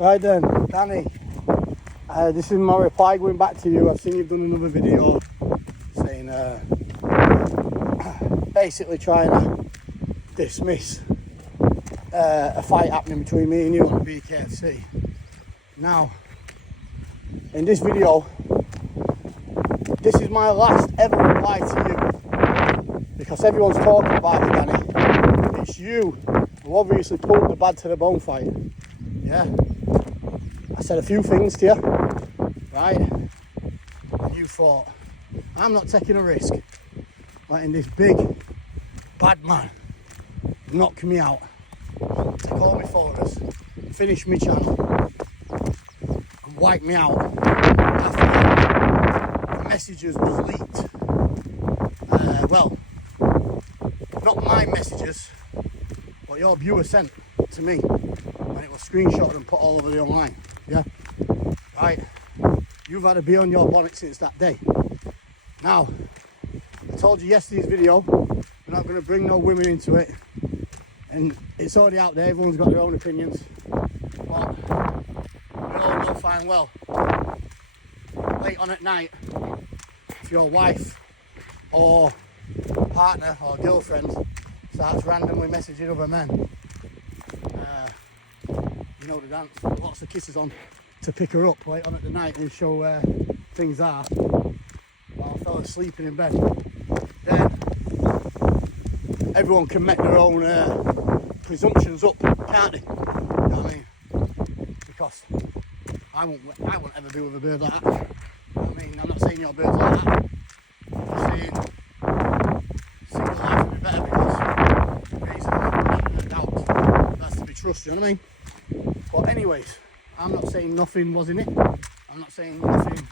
Right then, Danny, this is my reply going back to you. I've seen you've done another video saying, basically trying to dismiss a fight happening between me and you on the BKFC. Now, in this video, this is my last ever reply to you, because everyone's talking about it, Danny. It's you who obviously pulled the bad to the bone fight. Yeah, I said a few things to you, right? And you thought, I'm not taking a risk letting this big bad man knock me out, take all my photos, finish my channel, and wipe me out after the messages was leaked. Well, not my messages, but your viewer sent to me, and it was screenshotted and put all over the online. Yeah, right. You've had a bee on your bonnet since that day. Now, I told you yesterday's video, we're not going to bring no women into it, and it's already out there. Everyone's got their own opinions, but we all know fine well, late on at night, if your wife or partner or girlfriend starts randomly messaging other men, you know the dance, lots of kisses on to pick her up late on at the night and show where things are while a fella's sleeping in bed. Then everyone can make their own presumptions up, can't they? You know what I mean? Because I won't ever be with a bird like that. You know what I mean? I'm not saying your bird's like that. I'm saying single life would be better, because the reason I'm in doubt that's to be trusted, you know what I mean? But anyways, I'm not saying nothing was in it. I'm not saying nothing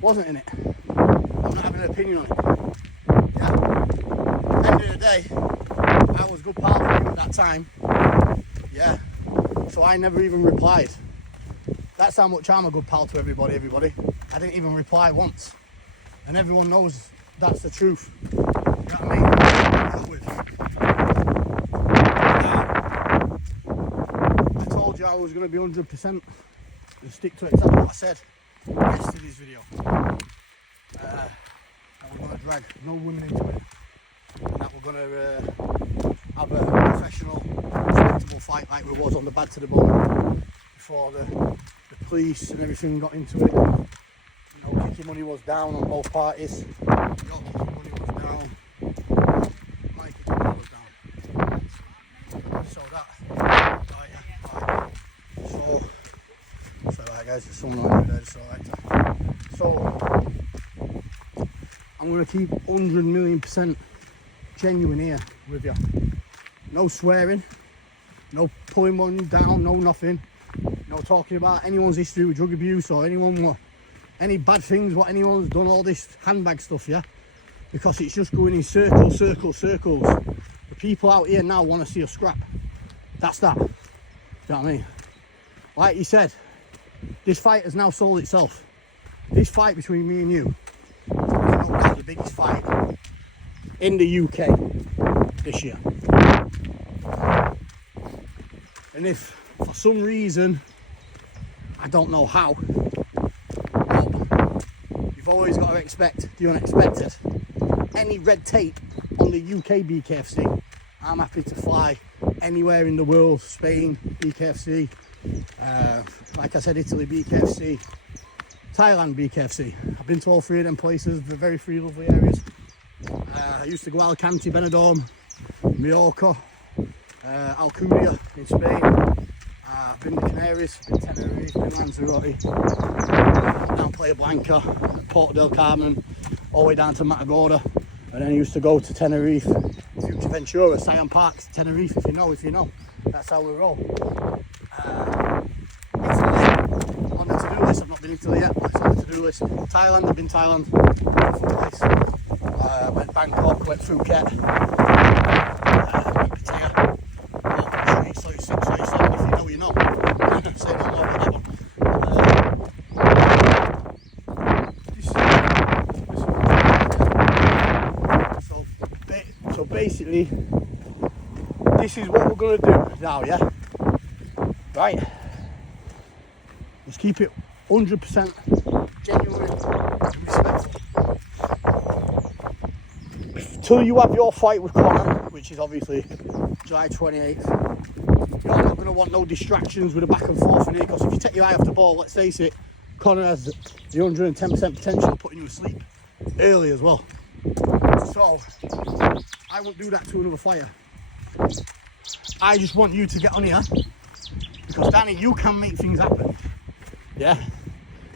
wasn't in it. I'm not having an opinion on it. Yeah. At the end of the day, I was a good pal for you at that time. Yeah. So I never even replied. That's how much I'm a good pal to everybody. I didn't even reply once. And everyone knows that's the truth. You know what I mean? I was going to be 100% and stick to exactly what I said in yesterday's video. I was going to drag no women into it, and that we're going to have a professional, respectable fight like we was on the bad to the bone before the police and everything got into it. You know, kicking money was down on both parties. Your kicking money was down. My kicking money was down. So that. So alright guys, it's so annoying today, it's alright. So I'm going to keep 100 million% genuine here with you. No swearing, no pulling one down, no nothing. No talking about anyone's history with drug abuse or any bad things, what anyone's done, all this handbag stuff, yeah? Because it's just going in circles. The people out here now want to see a scrap. That's that. Do you know what I mean? Like you said, this fight has now sold itself. This fight between me and you is no doubt the biggest fight in the UK this year. And if for some reason, I don't know how, but you've always got to expect the unexpected. Any red tape on the UK BKFC, I'm happy to fly anywhere in the world. Spain BKFC, like I said, Italy BKFC, Thailand BKFC. I've been to all three of them places. They're very free, lovely areas. I used to go Alicante, Benidorm, Mallorca, Alcudia in Spain. I've been to Canaries, been to Tenerife, been Lanzarote, down Playa Blanca, Porto del Carmen, all the way down to Matagorda. And then I used to go to Tenerife, Fuerteventura, Siam Park, Tenerife, if you know. That's how we roll. Italy, on the to-do list. I've not been to Italy yet, but it's on the to-do list. Thailand, I've been Thailand, beautiful place. Went Bangkok, went Phuket, went Pattaya, walked the streets, 36, 37, if you know, you know. Say no more about that one. So basically, this is what we're going to do now, yeah? Right? Just keep it 100% genuine and respectful. Till you have your fight with Conor, which is obviously July 28th, you're not going to want no distractions with a back and forth in here, because if you take your eye off the ball, let's face it, Conor has the 110% potential of putting you asleep early as well. So I won't do that to another fighter. I just want you to get on here, because Danny, you can make things happen. Yeah,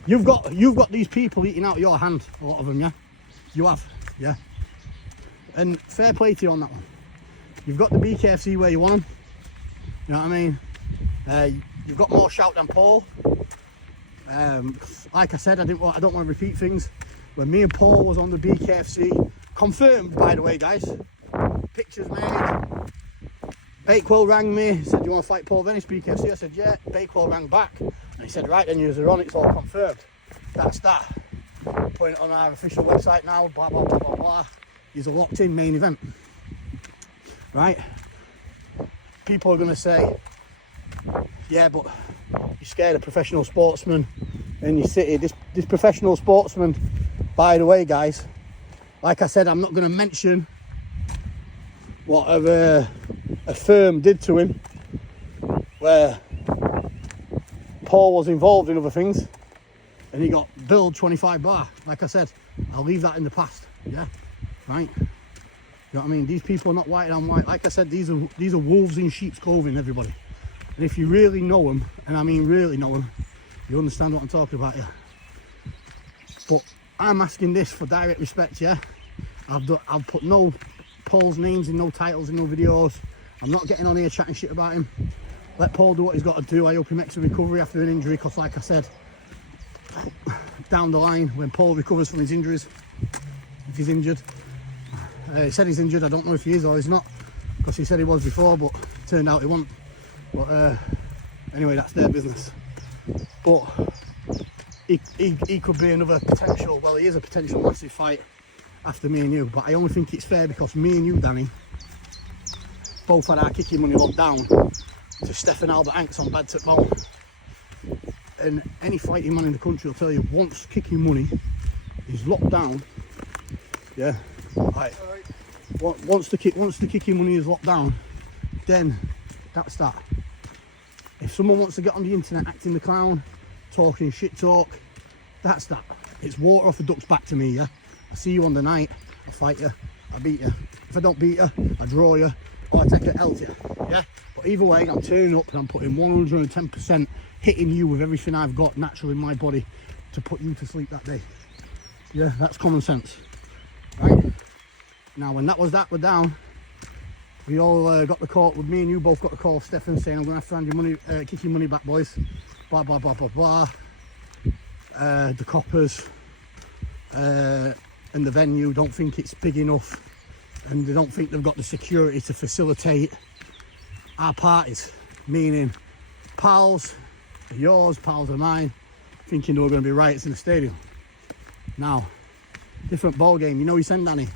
you've got these people eating out your hand, a lot of them. Yeah, you have. Yeah, and fair play to you on that one. You've got the BKFC where you want them. You know what I mean? You've got more shout than Paul. Like I said, I don't want to repeat things. When me and Paul was on the BKFC, confirmed by the way, guys. Pictures made. Bakewell rang me, said, "Do you want to fight Paul Venice BKFC?" I said, "Yeah." Bakewell rang back, and he said, "Right then, you're on. It's all confirmed." That's that. Putting it on our official website now. Blah blah blah blah blah. He's a locked-in main event. Right? People are going to say, "Yeah, but you're scared of professional sportsmen in your city." This professional sportsman, by the way, guys, like I said, I'm not going to mention what a firm did to him, where Paul was involved in other things and he got billed 25 bar. Like I said, I'll leave that in the past. Yeah, right. You know what I mean? These people are not white and I'm white. Like I said, these are wolves in sheep's clothing, everybody. And if you really know them, and I mean really know them, you understand what I'm talking about here. But I'm asking this for direct respect. Yeah, I've put no Paul's names in no titles in no videos. I'm not getting on here chatting shit about him. Let Paul do what he's got to do. I hope he makes a recovery after an injury, because like I said, down the line when Paul recovers from his injuries, if he's injured, he said he's injured, I don't know if he is or he's not, because he said he was before, but turned out he wasn't. But anyway, that's their business. But he could be another potential, well, he is a potential massive fight after me and you, but I only think it's fair because me and you, Danny, both had our kicking money locked down to Stefan Albert Hanks on bad to bone. And any fighting man in the country will tell you, once kicking money is locked down, yeah, right, once the kicking money is locked down, then that's that. If someone wants to get on the internet acting the clown, talking shit talk, that's that. It's water off a duck's back to me. Yeah, I see you on the night, I fight you, I beat you. If I don't beat you, I draw you, or I take an L to you. Yeah, but either way, I'm turning up and I'm putting 110%, hitting you with everything I've got naturally in my body to put you to sleep that day. Yeah, that's common sense, right? Now, when that was we're down, we all got the call. With me and you both got the call of Stefan saying, "I'm gonna have to hand your money, kick your money back, boys." Blah blah blah blah blah. The coppers and the venue don't think it's big enough, and they don't think they've got the security to facilitate our parties. Meaning, pals are yours, pals are mine, thinking there were going to be riots in the stadium. Now, different ball game. You know, you send Danny.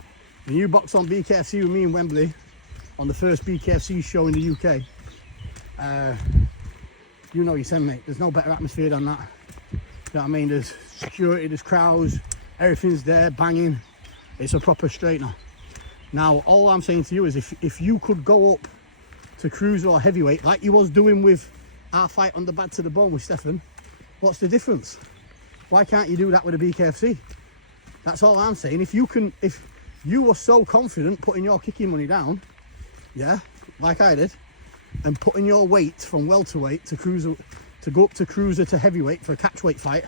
When you box on BKFC with me in Wembley on the first BKFC show in the UK, you know you send, mate. There's no better atmosphere than that. You know what I mean? There's security, there's crowds, everything's there, banging. It's a proper straightener. Now, all I'm saying to you is if you could go up to cruiser or heavyweight like you was doing with our fight on the bad to the bone with Stefan, what's the difference? Why can't you do that with a BKFC? That's all I'm saying. If you were so confident putting your kicking money down, yeah, like I did, and putting your weight from welterweight to cruiser, to go up to cruiser to heavyweight for a catchweight fight,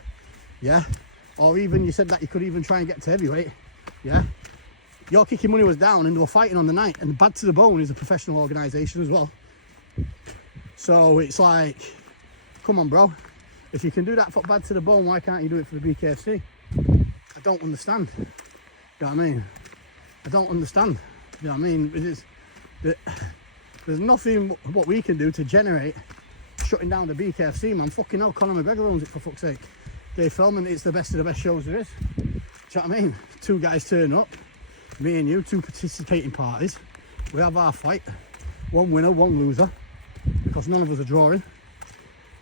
yeah, or even you said that you could even try and get to heavyweight, yeah, your kicking money was down and they were fighting on the night, and Bad to the Bone is a professional organisation as well. So it's like, come on, bro, if you can do that for Bad to the Bone, why can't you do it for the BKFC? I don't understand. You know what I mean? I don't understand. You know what I mean? There's nothing what we can do to generate shutting down the BKFC, man. Fucking hell, Conor McGregor owns it, for fuck's sake. They film and it's the best of the best shows there is. Do you know what I mean? Two guys turn up, me and you, two participating parties. We have our fight. One winner, one loser, because none of us are drawing.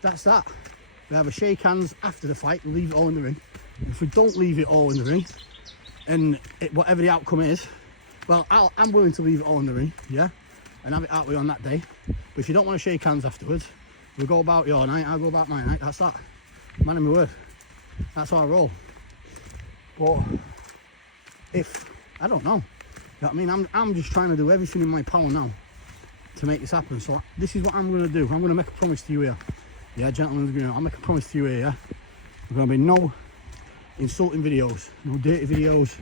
That's that. we have a shake hands after the fight and leave it all in the ring. If we don't leave it all in the ring, and whatever the outcome is, well, I'm willing to leave it all in the ring, yeah, and have it out with you on that day. But if you don't want to shake hands afterwards, we'll go about your night, I'll go about my night. That's that. Man of my word. That's how I roll. But if I don't know, you know what I mean, I'm just trying to do everything in my power now to make this happen. So this is what I'm going to do. I'm going to make a promise to you here. Yeah, gentlemen, I'll make a promise to you here. Yeah? There's going to be no insulting videos, no dirty videos,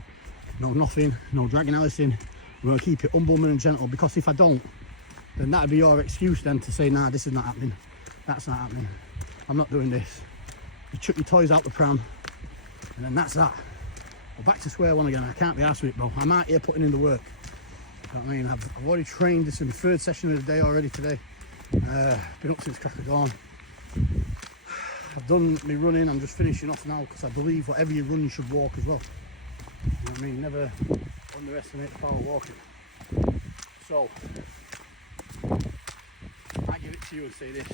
no nothing, no dragging Alice in. We're going to keep it humble and gentle, because if I don't, then that'd be your excuse then to say, nah, this is not happening. That's not happening. I'm not doing this. You chuck your toys out the pram, and then that's that. We're back to square one again. I can't be arsed with it, bro. I'm out here putting in the work. You know what I mean? I've already trained. This is my third session of the day already today. Been up since crack of dawn. I've done my running. I'm just finishing off now, because I believe whatever you run, you should walk as well. You know what I mean? Never underestimate the power of walking. So I give it to you and say this: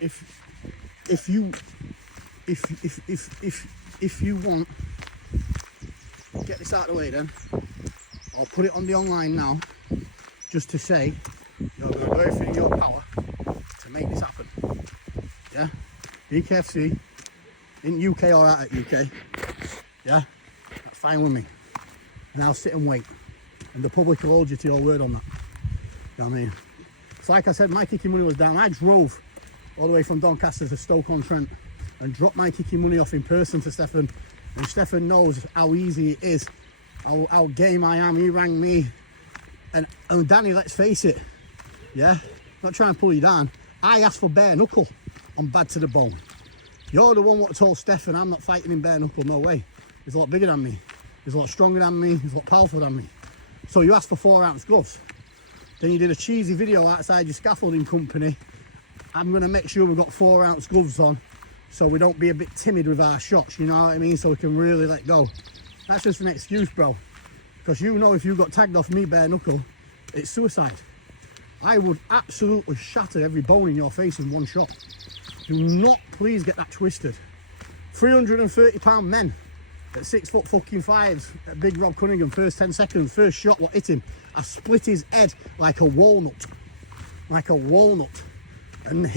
if you want, get this out of the way then. I'll put it on the online now, just to say you're going to do everything in your power to make this happen. Yeah, DKFC in UK or out at UK. Yeah, that's fine with me. And I'll sit and wait, and the public will hold you to your word on that. You know what I mean? So like I said, my kicking money was down. I drove all the way from Doncaster to Stoke-on-Trent and dropped my kicking money off in person to Stefan, and Stefan knows how easy it is, how game I am. He rang me, and Danny, let's face it, yeah, not trying to pull you down, I asked for bare knuckle on Bad to the Bone. You're the one what told Stefan I'm not fighting in bare knuckle, no way. He's a lot bigger than me, he's a lot stronger than me, he's a lot powerful than me. So you asked for 4-ounce gloves, then you did a cheesy video outside your scaffolding company. I'm going to make sure we've got 4-ounce gloves on, so we don't be a bit timid with our shots, you know what I mean, so we can really let go. That's just an excuse, bro, because you know if you got tagged off me bare knuckle, it's suicide. I would absolutely shatter every bone in your face in one shot. Do not please get that twisted. 330-pound men at 6'5" at Big Rob Cunningham, first 10 seconds, first shot what hit him, I split his head like a walnut, and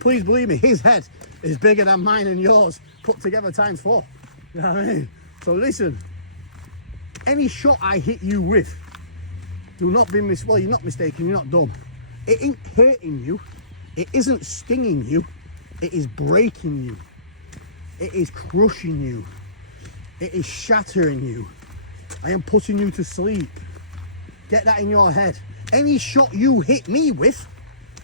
please believe me, his head is bigger than mine and yours put together times 4. You know what I mean? So listen, any shot I hit you with, do not be well, you're not mistaken, you're not dumb. It ain't hurting you, it isn't stinging you, it is breaking you, it is crushing you, it is shattering you. I am putting you to sleep. Get that in your head. Any shot you hit me with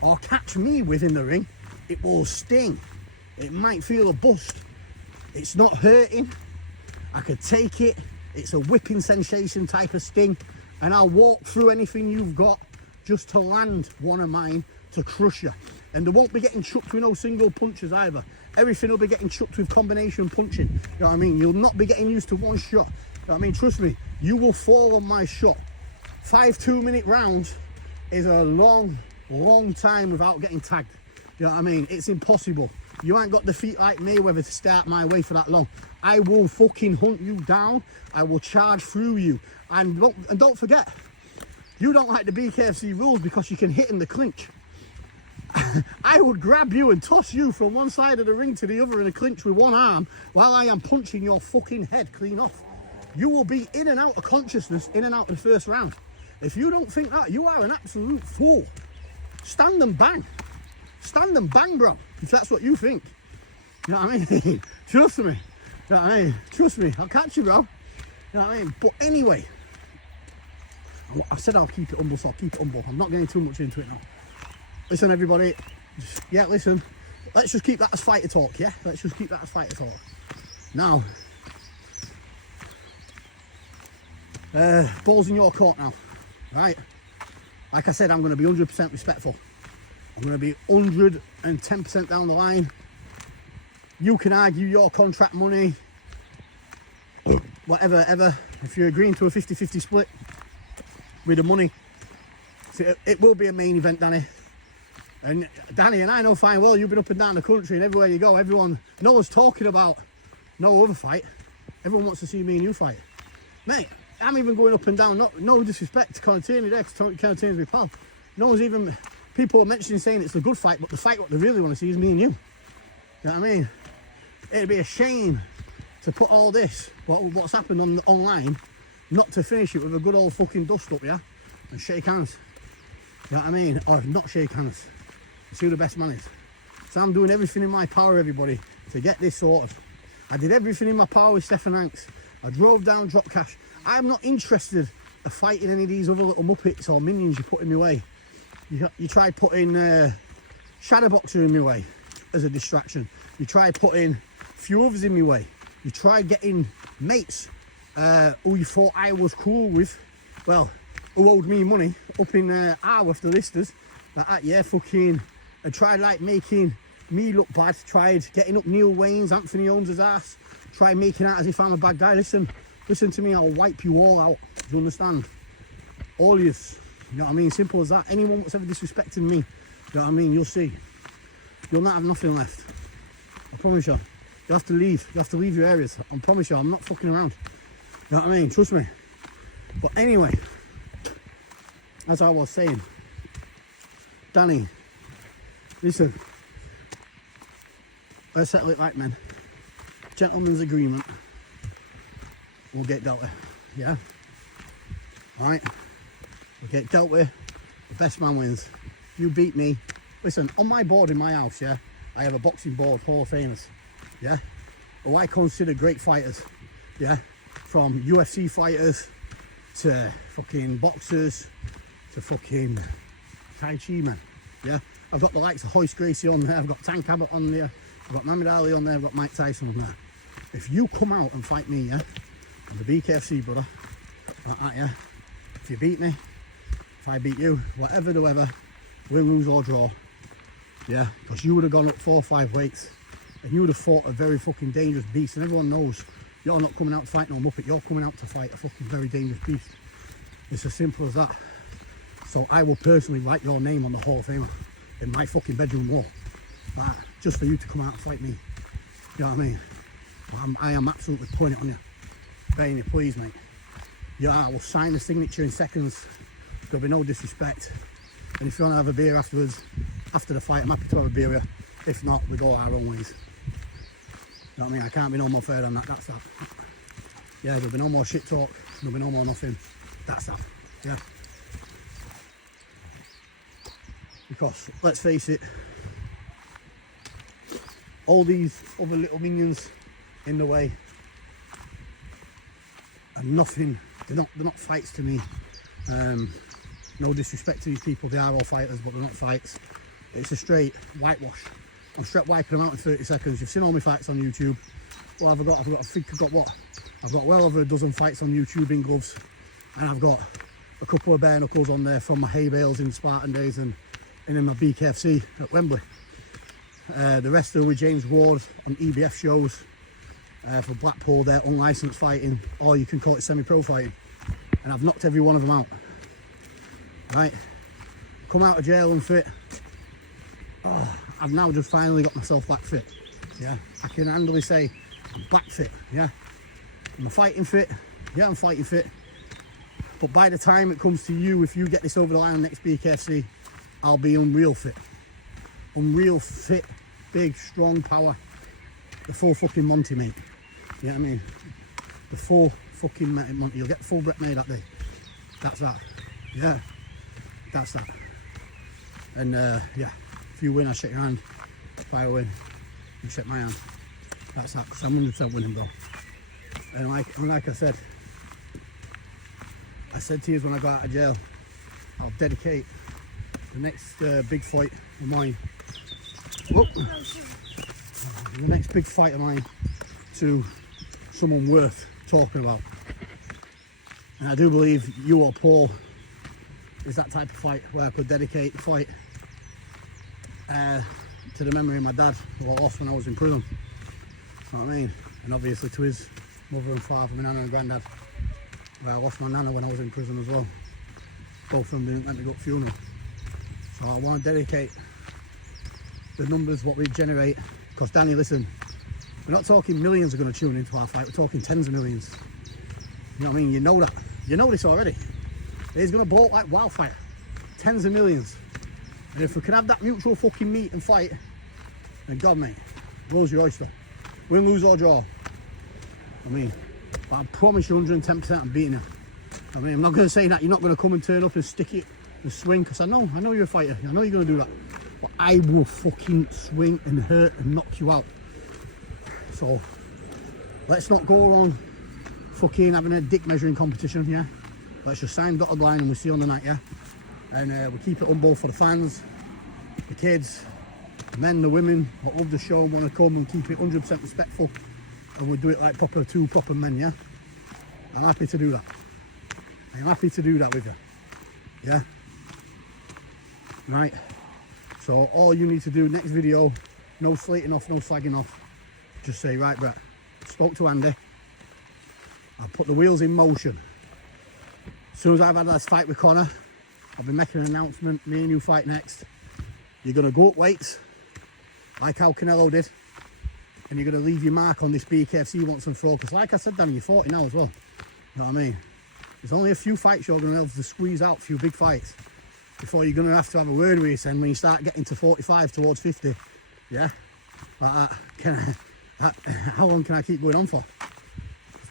or catch me with in the ring, it will sting. It might feel a bust. It's not hurting. I could take it. It's a whipping sensation type of sting, and I'll walk through anything you've got just to land one of mine to crush you. And they won't be getting chucked with no single punches either. Everything will be getting chucked with combination punching. You know what I mean? You'll not be getting used to one shot. You know what I mean? Trust me, you will fall on my shot. 5 2-minute rounds is a long time without getting tagged. You know what I mean? It's impossible. You ain't got the feet like Mayweather to start my way for that long. I will fucking hunt you down. I will charge through you. And don't forget, you don't like the BKFC rules because you can hit in the clinch. I would grab you and toss you from one side of the ring to the other in a clinch with one arm while I am punching your fucking head clean off. You will be in and out of consciousness, in and out of the first round. If you don't think that, you are an absolute fool. Stand and bang. Stand and bang, bro, if that's what you think. You know what I mean? Trust me. You know what I mean? Trust me, I'll catch you, bro. You know what I mean? But anyway, I said I'll keep it humble, so I'll keep it humble. I'm not getting too much into it now. Listen, everybody. Yeah, listen. Let's just keep that as fighter talk, yeah? Let's just keep that as fighter talk. Now, ball's in your court now, right? Like I said, I'm going to be 100% respectful. I'm going to be 110% down the line. You can argue your contract money, whatever, ever. If you're agreeing to a 50-50 split with the money, it will be a main event, Danny. And Danny and I know fine well, you've been up and down the country, and everywhere you go, no one's talking about no other fight. Everyone wants to see me and you fight. Mate, I'm even going up and down, no disrespect to Conor Tierney there, because Conor Tierney's my pal. No one's even, people are mentioning saying it's a good fight, but the fight what they really want to see is me and you. You know what I mean? It'd be a shame to put all this, what's happened online, not to finish it with a good old fucking dust up, yeah? And shake hands. You know what I mean? Or not shake hands. See who the best man is. So I'm doing everything in my power, everybody, to get this sorted. I did everything in my power with Stefan Hanks. I drove down Drop Cash. I'm not interested in fighting any of these other little muppets or minions you put in my way. You try putting Shadowboxer in my way as a distraction. You try putting a few others in my way. You try getting mates who you thought I was cool with, well, who owed me money up in Arworth, the listers, that yeah, fucking, and tried like making me look bad, tried getting up Neil Wayne's, Anthony Holmes' ass, tried making out as if I'm a bad guy. Listen to me, I'll wipe you all out, do you understand? All of you, you know what I mean, simple as that. Anyone that's ever disrespecting me, you know what I mean, you'll see. You'll not have nothing left. I promise you. You have to leave your areas. I promise you, I'm not fucking around. You know what I mean, trust me. But anyway, as I was saying, Danny, listen, let's settle it like men. Gentleman's agreement. We'll get dealt with, yeah? Alright? We'll get dealt with. The best man wins. You beat me. Listen, on my board in my house, yeah, I have a boxing board, Hall of Famers, yeah? Who I consider great fighters, yeah? From UFC fighters to fucking boxers to fucking Tai Chi man, yeah? I've got the likes of Hoist Gracie on there, I've got Tank Abbott on there, I've got Muhammad Ali on there, I've got Mike Tyson on there. If you come out and fight me, yeah, I'm the BKFC brother, like that, yeah? If you beat me, if I beat you, whatever the weather, win, lose or draw, yeah? Because you would have gone up 4 or 5 weights and you would have fought a very fucking dangerous beast, and everyone knows you're not coming out to fight no muppet, you're coming out to fight a fucking very dangerous beast. It's as simple as that. So I will personally write your name on the Hall of Famer in my fucking bedroom wall, like, just for you to come out and fight me. You know what I mean? I am absolutely putting it on you. Begging you, please, mate. Yeah, I will sign the signature in seconds. There'll be no disrespect. And if you want to have a beer afterwards, after the fight, I'm happy to have a beer with you. If not, we go our own ways. You know what I mean? I can't be no more fair than that. That's that. Yeah, there'll be no more shit talk. There'll be no more nothing. That's that. Yeah. Because, let's face it, all these other little minions in the way are nothing. They're not fights to me. No disrespect to these people, they are all fighters, but they're not fights. It's a straight whitewash. I'm straight wiping them out in 30 seconds. You've seen all my fights on YouTube. Well, I think I've got what? I've got well over a dozen fights on YouTube in gloves, and I've got a couple of bare knuckles on there from my hay bales in Spartan days and in my BKFC at Wembley. The rest are with James Ward on EBF shows for Blackpool, they're unlicensed fighting, or you can call it semi-pro fighting, and I've knocked every one of them out. Right, come out of jail and fit. Oh, I've now just finally got myself back fit. Yeah, I can handily say I'm back fit. Yeah, am I fighting fit? Yeah, I'm fighting fit. But by the time it comes to you, if you get this over the line next BKFC, I'll be unreal fit. Unreal fit, big, strong power. The full fucking Monty, mate. You know what I mean? The full fucking Monty. You'll get the full Brett made that day. That's that. Yeah, that's that. And yeah, if you win, I shake your hand. If I win, you shake my hand. That's that, because I'm 100% winning, bro. And like I said to you when I got out of jail, I'll dedicate the next big fight of mine. Whoop. The next big fight of mine to someone worth talking about. And I do believe you or Paul is that type of fight where I could dedicate the fight to the memory of my dad, who I lost when I was in prison. You know what I mean? And obviously to his mother and father, my nana and granddad, where I lost my nana when I was in prison as well. Both of them didn't let me go to funeral. So I want to dedicate the numbers what we generate. Because Danny, listen, we're not talking millions are going to tune into our fight, we're talking tens of millions. You know what I mean? You know that. You know this already. It's going to blow up like wildfire. Tens of millions. And if we can have that mutual fucking meet and fight, then God, mate, roll's your oyster. Win, lose or draw. I mean, but I promise you 110% I'm beating him. I mean, I'm not going to say that you're not going to come and turn up and stick it and swing, because I know you're a fighter. I know you're going to do that. But I will fucking swing and hurt and knock you out. So, let's not go on fucking having a dick measuring competition, yeah? Let's just sign dotted line and we'll see you on the night, yeah? And we'll keep it humble for the fans, the kids, the men, the women that love the show and want to come, and keep it 100% respectful. And we'll do it like two proper men, yeah? I'm happy to do that. I'm happy to do that with you, yeah? Right, so all you need to do next video, no slating off, no slagging off, just say, right Brett, spoke to Andy, I'll put the wheels in motion. As soon as I've had this fight with Connor, I'll be making an announcement, me and you fight next. You're going to go up weights, like how Canelo did, and you're going to leave your mark on this BKFC once and for all, because like I said, Danny, you're 40 now as well, you know what I mean? There's only a few fights you're going to have to squeeze out, a few big fights, before you're going to have a word with yourself when you start getting to 45 towards 50, yeah? Like how long can I keep going on for?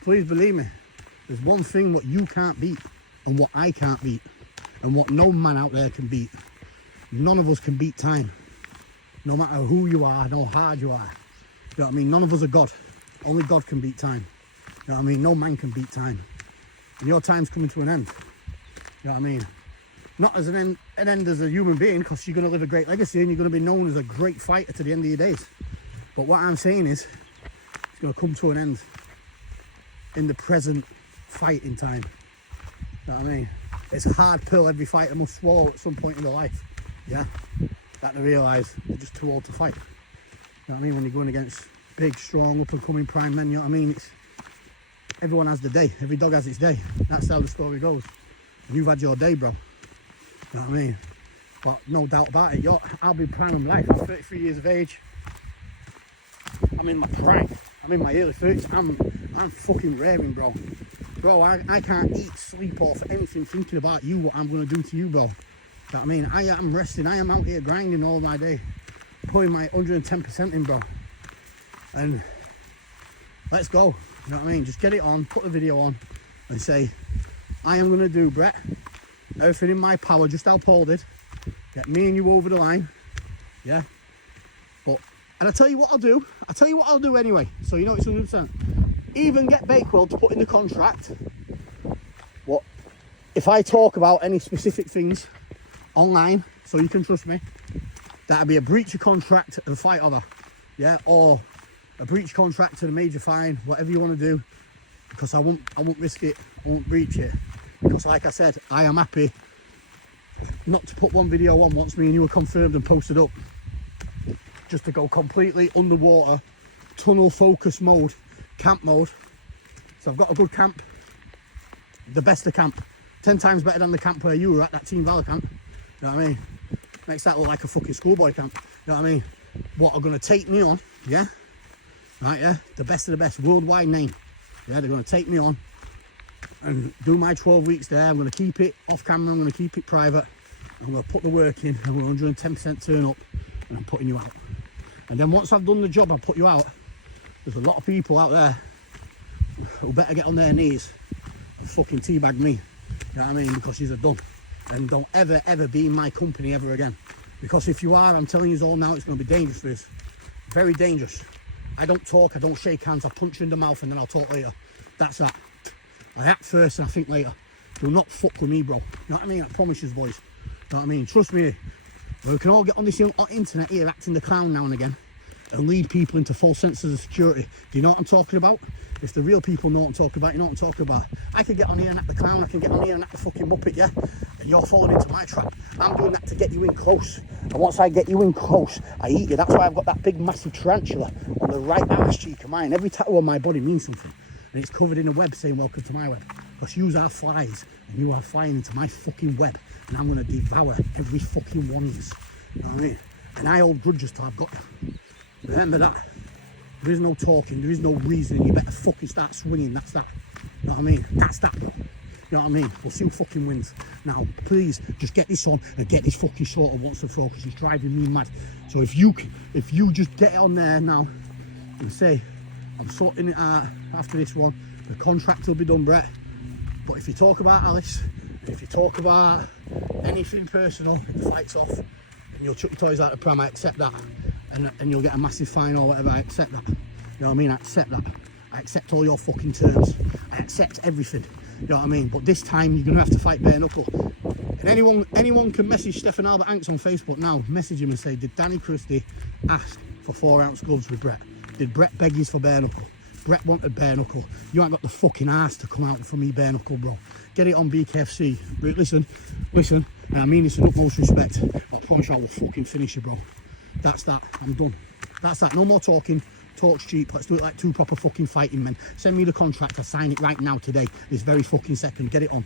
Please believe me, there's one thing what you can't beat, and what I can't beat, and what no man out there can beat. None of us can beat time. No matter who you are, how hard you are. You know what I mean? None of us are God. Only God can beat time. You know what I mean? No man can beat time. And your time's coming to an end. You know what I mean? Not as an end as a human being, because you're going to live a great legacy and you're going to be known as a great fighter to the end of your days. But what I'm saying is, it's going to come to an end in the present fighting time. You know what I mean? It's a hard pill every fighter must swallow at some point in their life. Yeah? That they realise they're just too old to fight. You know what I mean? When you're going against big, strong, up and coming prime men, you know what I mean? Everyone has the day. Every dog has its day. That's how the story goes. And you've had your day, bro. You know what I mean? But no doubt about it, I'll be prime in life. I'm 33 years of age. I'm in my prime. I'm in my early 30s. I'm fucking raring, bro. Bro, I can't eat, sleep, or for anything thinking about you, what I'm going to do to you, bro. You know what I mean? I am resting. I am out here grinding all my day. Putting my 110% in, bro. And let's go. You know what I mean? Just get it on, put the video on, and say, I am going to do, Brett, everything in my power, just how Paul did. Get me and you over the line. Yeah? And I tell you what I'll do. I tell you what I'll do anyway. So you know it's 100%. Even get Bakewell to put in the contract. What? If I talk about any specific things online, so you can trust me, that'll be a breach of contract of the fight other. Yeah? Or a breach contract to the major fine, whatever you want to do. Because I won't risk it. I won't breach it. Because like I said, I am happy not to put one video on once me and you were confirmed and posted up. Just to go completely underwater, tunnel focus mode, camp mode. So I've got a good camp, the best of camp, 10 times better than the camp where you were at, that Team Valor camp. You know what I mean? Makes that look like a fucking schoolboy camp. You know what I mean? What are going to take me on, yeah? Right, yeah? The best of the best, worldwide name. Yeah, they're going to take me on and do my 12 weeks there. I'm going to keep it off camera, I'm going to keep it private. I'm going to put the work in, and we're 110% turn up, and I'm putting you out. And then once I've done the job, I put you out. There's a lot of people out there who better get on their knees and fucking teabag me. You know what I mean? Because she's a dog. And don't ever, ever be in my company ever again. Because if you are, I'm telling you all now, it's going to be dangerous for us. Very dangerous. I don't talk, I don't shake hands, I punch you in the mouth and then I'll talk later. That's that. I act first and I think later. Do not fuck with me, bro. You know what I mean? I promise you, boys. You know what I mean? Trust me. We can all get on this internet here acting the clown now and again and lead people into false senses of security. Do you know what I'm talking about? If the real people know what I'm talking about, you know what I'm talking about. I can get on here and act the clown, I can get on here and act the fucking muppet, yeah? And you're falling into my trap. I'm doing that to get you in close. And once I get you in close, I eat you. That's why I've got that big massive tarantula on the right arse cheek of mine. Every tattoo on my body means something. And it's covered in a web saying welcome to my web. Because you are flies and you are flying into my fucking web. And I'm going to devour every fucking one of us. You know what I mean? And I hold grudges till I've got you. Remember that. There is no talking, there is no reasoning. You better fucking start swinging, that's that. You know what I mean? That's that, bro. You know what I mean? We'll see who fucking wins. Now, please, just get this on and get this fucking sorted once and for all, because it's driving me mad. So if you just get it on there now and say, I'm sorting it out after this one, the contract will be done, Brett. But if you talk about Alice, if you talk about anything personal, the fight's off, and you'll chuck your toys out the pram, I accept that. And you'll get a massive fine or whatever, I accept that. You know what I mean? I accept that. I accept all your fucking terms. I accept everything. You know what I mean? But this time you're gonna have to fight bare knuckle. And anyone can message Stefan Albert Hanks on Facebook now. Message him and say, did Danny Christie ask for 4-ounce gloves with Brett? Did Brett beg his for bare knuckle? Brett wanted bare knuckle. You ain't got the fucking ass to come out for me bare knuckle, bro. Get it on BKFC. But listen, and I mean this in utmost respect. I promise you I will fucking finish you, bro. That's that. I'm done. That's that. No more talking. Talk's cheap. Let's do it like two proper fucking fighting men. Send me the contract. I'll sign it right now today. This very fucking second. Get it on.